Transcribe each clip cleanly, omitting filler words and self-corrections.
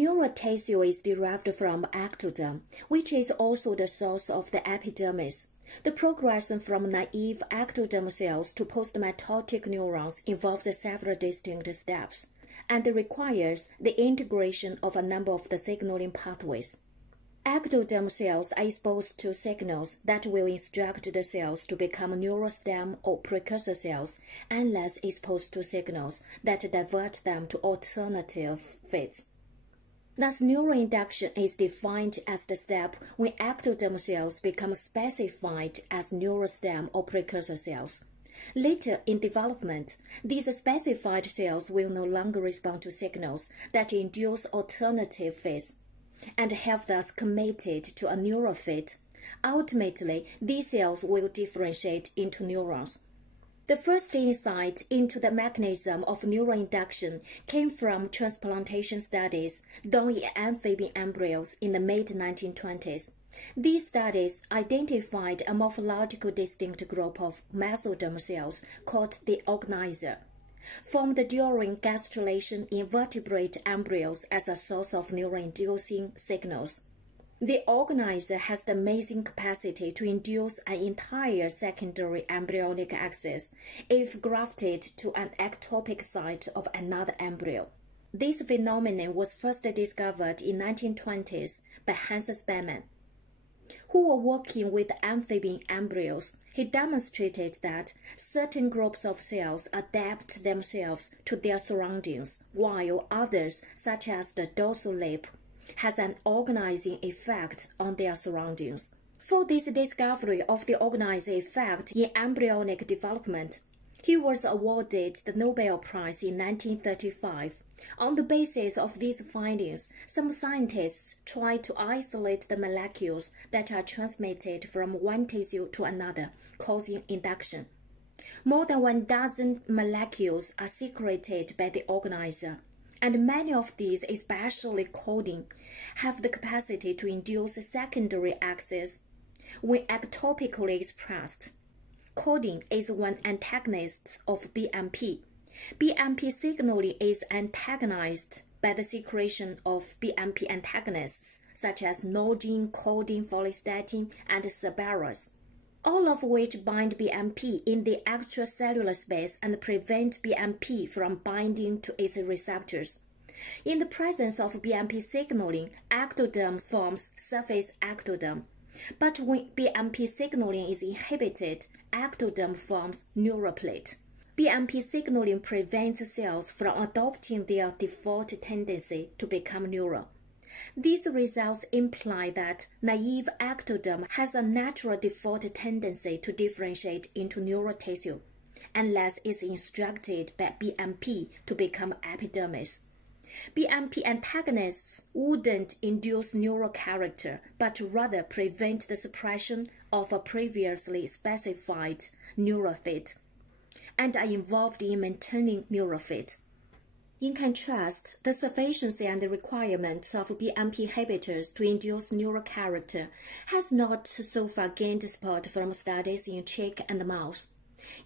neural tissue is derived from ectoderm, which is also the source of the epidermis. The progression from naive ectoderm cells to post-mitotic neurons involves several distinct steps and requires the integration of a number of the signaling pathways. Ectoderm cells are exposed to signals that will instruct the cells to become neural stem or precursor cells unless exposed to signals that divert them to alternative fates. Thus, neural induction is defined as the step when ectoderm cells become specified as neural stem or precursor cells. Later in development, these specified cells will no longer respond to signals that induce alternative fates and have thus committed to a neural fate. Ultimately, these cells will differentiate into neurons. The first insight into the mechanism of neural induction came from transplantation studies done in amphibian embryos in the mid-1920s. These studies identified a morphologically distinct group of mesoderm cells called the organizer, formed during gastrulation in vertebrate embryos as a source of neuroinducing signals. The organizer has the amazing capacity to induce an entire secondary embryonic axis if grafted to an ectopic site of another embryo. This phenomenon was first discovered in the 1920s by Hans Spemann, who were working with amphibian embryos. He demonstrated that certain groups of cells adapt themselves to their surroundings, while others, such as the dorsal lip, has an organizing effect on their surroundings. For this discovery of the organizing effect in embryonic development, he was awarded the Nobel Prize in 1935. On the basis of these findings, some scientists tried to isolate the molecules that are transmitted from one tissue to another, causing induction. More than 1 dozen molecules are secreted by the organizer, and many of these, especially coding, have the capacity to induce secondary axis when ectopically expressed. Coding is one antagonist of BMP. BMP signaling is antagonized by the secretion of BMP antagonists, such as nodine, codeine, follistatin, and Cerberus, all of which bind BMP in the extracellular space and prevent BMP from binding to its receptors. In the presence of BMP signaling, ectoderm forms surface ectoderm. But when BMP signaling is inhibited, ectoderm forms neural plate. BMP signaling prevents cells from adopting their default tendency to become neural. These results imply that naive ectoderm has a natural default tendency to differentiate into neural tissue, unless it's instructed by BMP to become epidermis. BMP antagonists wouldn't induce neural character, but rather prevent the suppression of a previously specified neural fate, and are involved in maintaining neural fate. In contrast, the sufficiency and the requirements of BMP inhibitors to induce neural character has not so far gained support from studies in chick and mouse.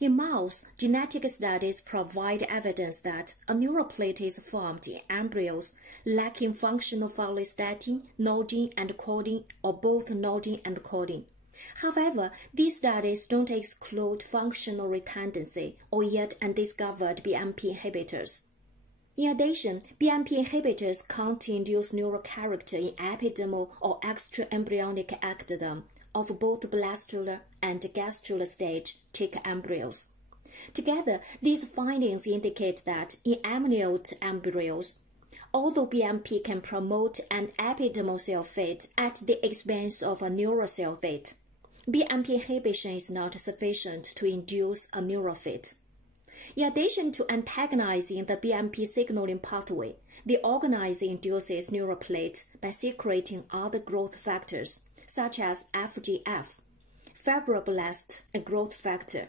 In mouse, genetic studies provide evidence that a neural plate is formed in embryos lacking functional follistatin, nodine, and codeine, or both nodine and codeine. However, these studies don't exclude functional retendency or yet undiscovered BMP inhibitors. In addition, BMP inhibitors can't induce neural character in epidermal or extraembryonic ectoderm of both blastular and gastrular stage chick embryos. Together, these findings indicate that in amniote embryos, although BMP can promote an epidermal cell fate at the expense of a neural cell fate, BMP inhibition is not sufficient to induce a neural fate. In addition to antagonizing the BMP signaling pathway, the organizer induces neural plate by secreting other growth factors, such as FGF, fibroblast growth factor.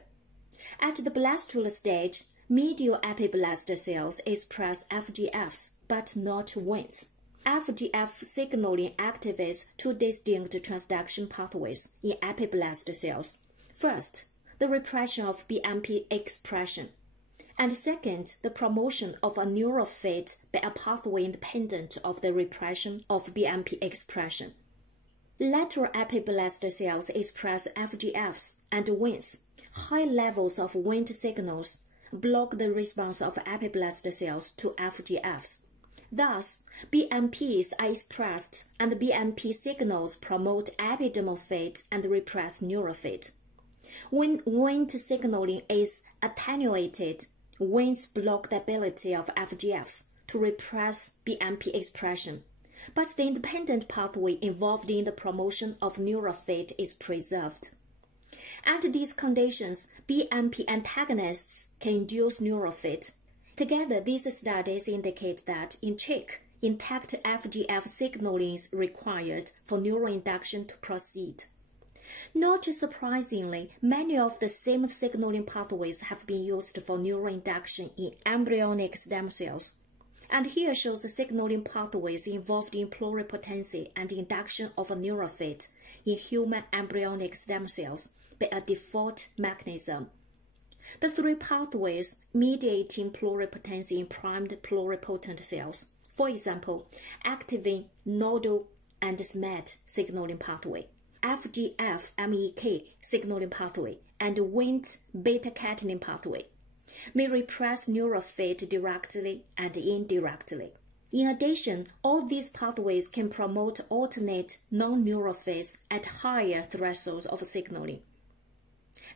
At the blastular stage, medial epiblast cells express FGFs, but not wings. FGF signaling activates two distinct transduction pathways in epiblast cells. First, the repression of BMP expression, And second, the promotion of a neural fate by a pathway independent of the repression of BMP expression. Lateral epiblast cells express FGFs and Wnt. High levels of Wnt signals block the response of epiblast cells to FGFs. Thus, BMPs are expressed and BMP signals promote epidermal fate and repress neural fate. When Wnt signaling is attenuated, Wnt block the ability of FGFs to repress BMP expression, but the independent pathway involved in the promotion of neural fate is preserved. Under these conditions, BMP antagonists can induce neural fate. Together, these studies indicate that in CHIC, intact FGF signaling is required for neural induction to proceed. Not surprisingly, many of the same signaling pathways have been used for neural induction in embryonic stem cells. And here shows the signaling pathways involved in pluripotency and induction of a neural fate in human embryonic stem cells by a default mechanism. The three pathways mediating pluripotency in primed pluripotent cells, for example, activin, nodal, and SMAT signaling pathway, FGF-MEK signaling pathway, and Wnt beta-catenin pathway, may repress neural fate directly and indirectly. In addition, all these pathways can promote alternate non-neural fates at higher thresholds of signaling.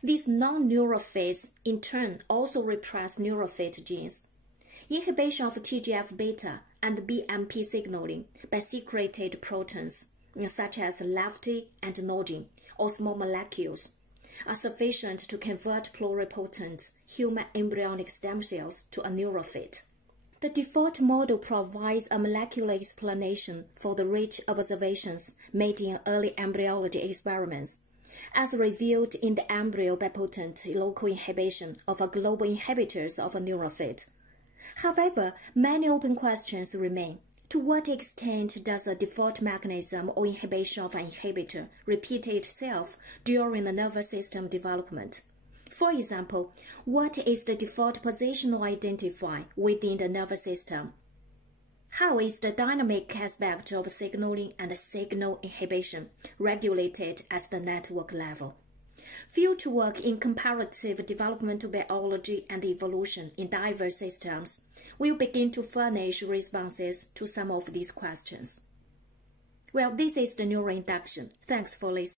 These non-neural fates, in turn, also repress neural fate genes. Inhibition of TGF-beta and BMP signaling by secreted proteins, such as lefty and nodin, or small molecules, are sufficient to convert pluripotent human embryonic stem cells to a neural fate. The default model provides a molecular explanation for the rich observations made in early embryology experiments, as revealed in the embryo by potent local inhibition of a global inhibitors of a neural fate. However, many open questions remain. To what extent does a default mechanism or inhibition of an inhibitor repeat itself during the nervous system development? For example, what is the default positional identifier within the nervous system? How is the dynamic aspect of signaling and signal inhibition regulated at the network level? Future work in comparative developmental biology and evolution in diverse systems will begin to furnish responses to some of these questions. Well, this is the neural induction. Thanks for listening.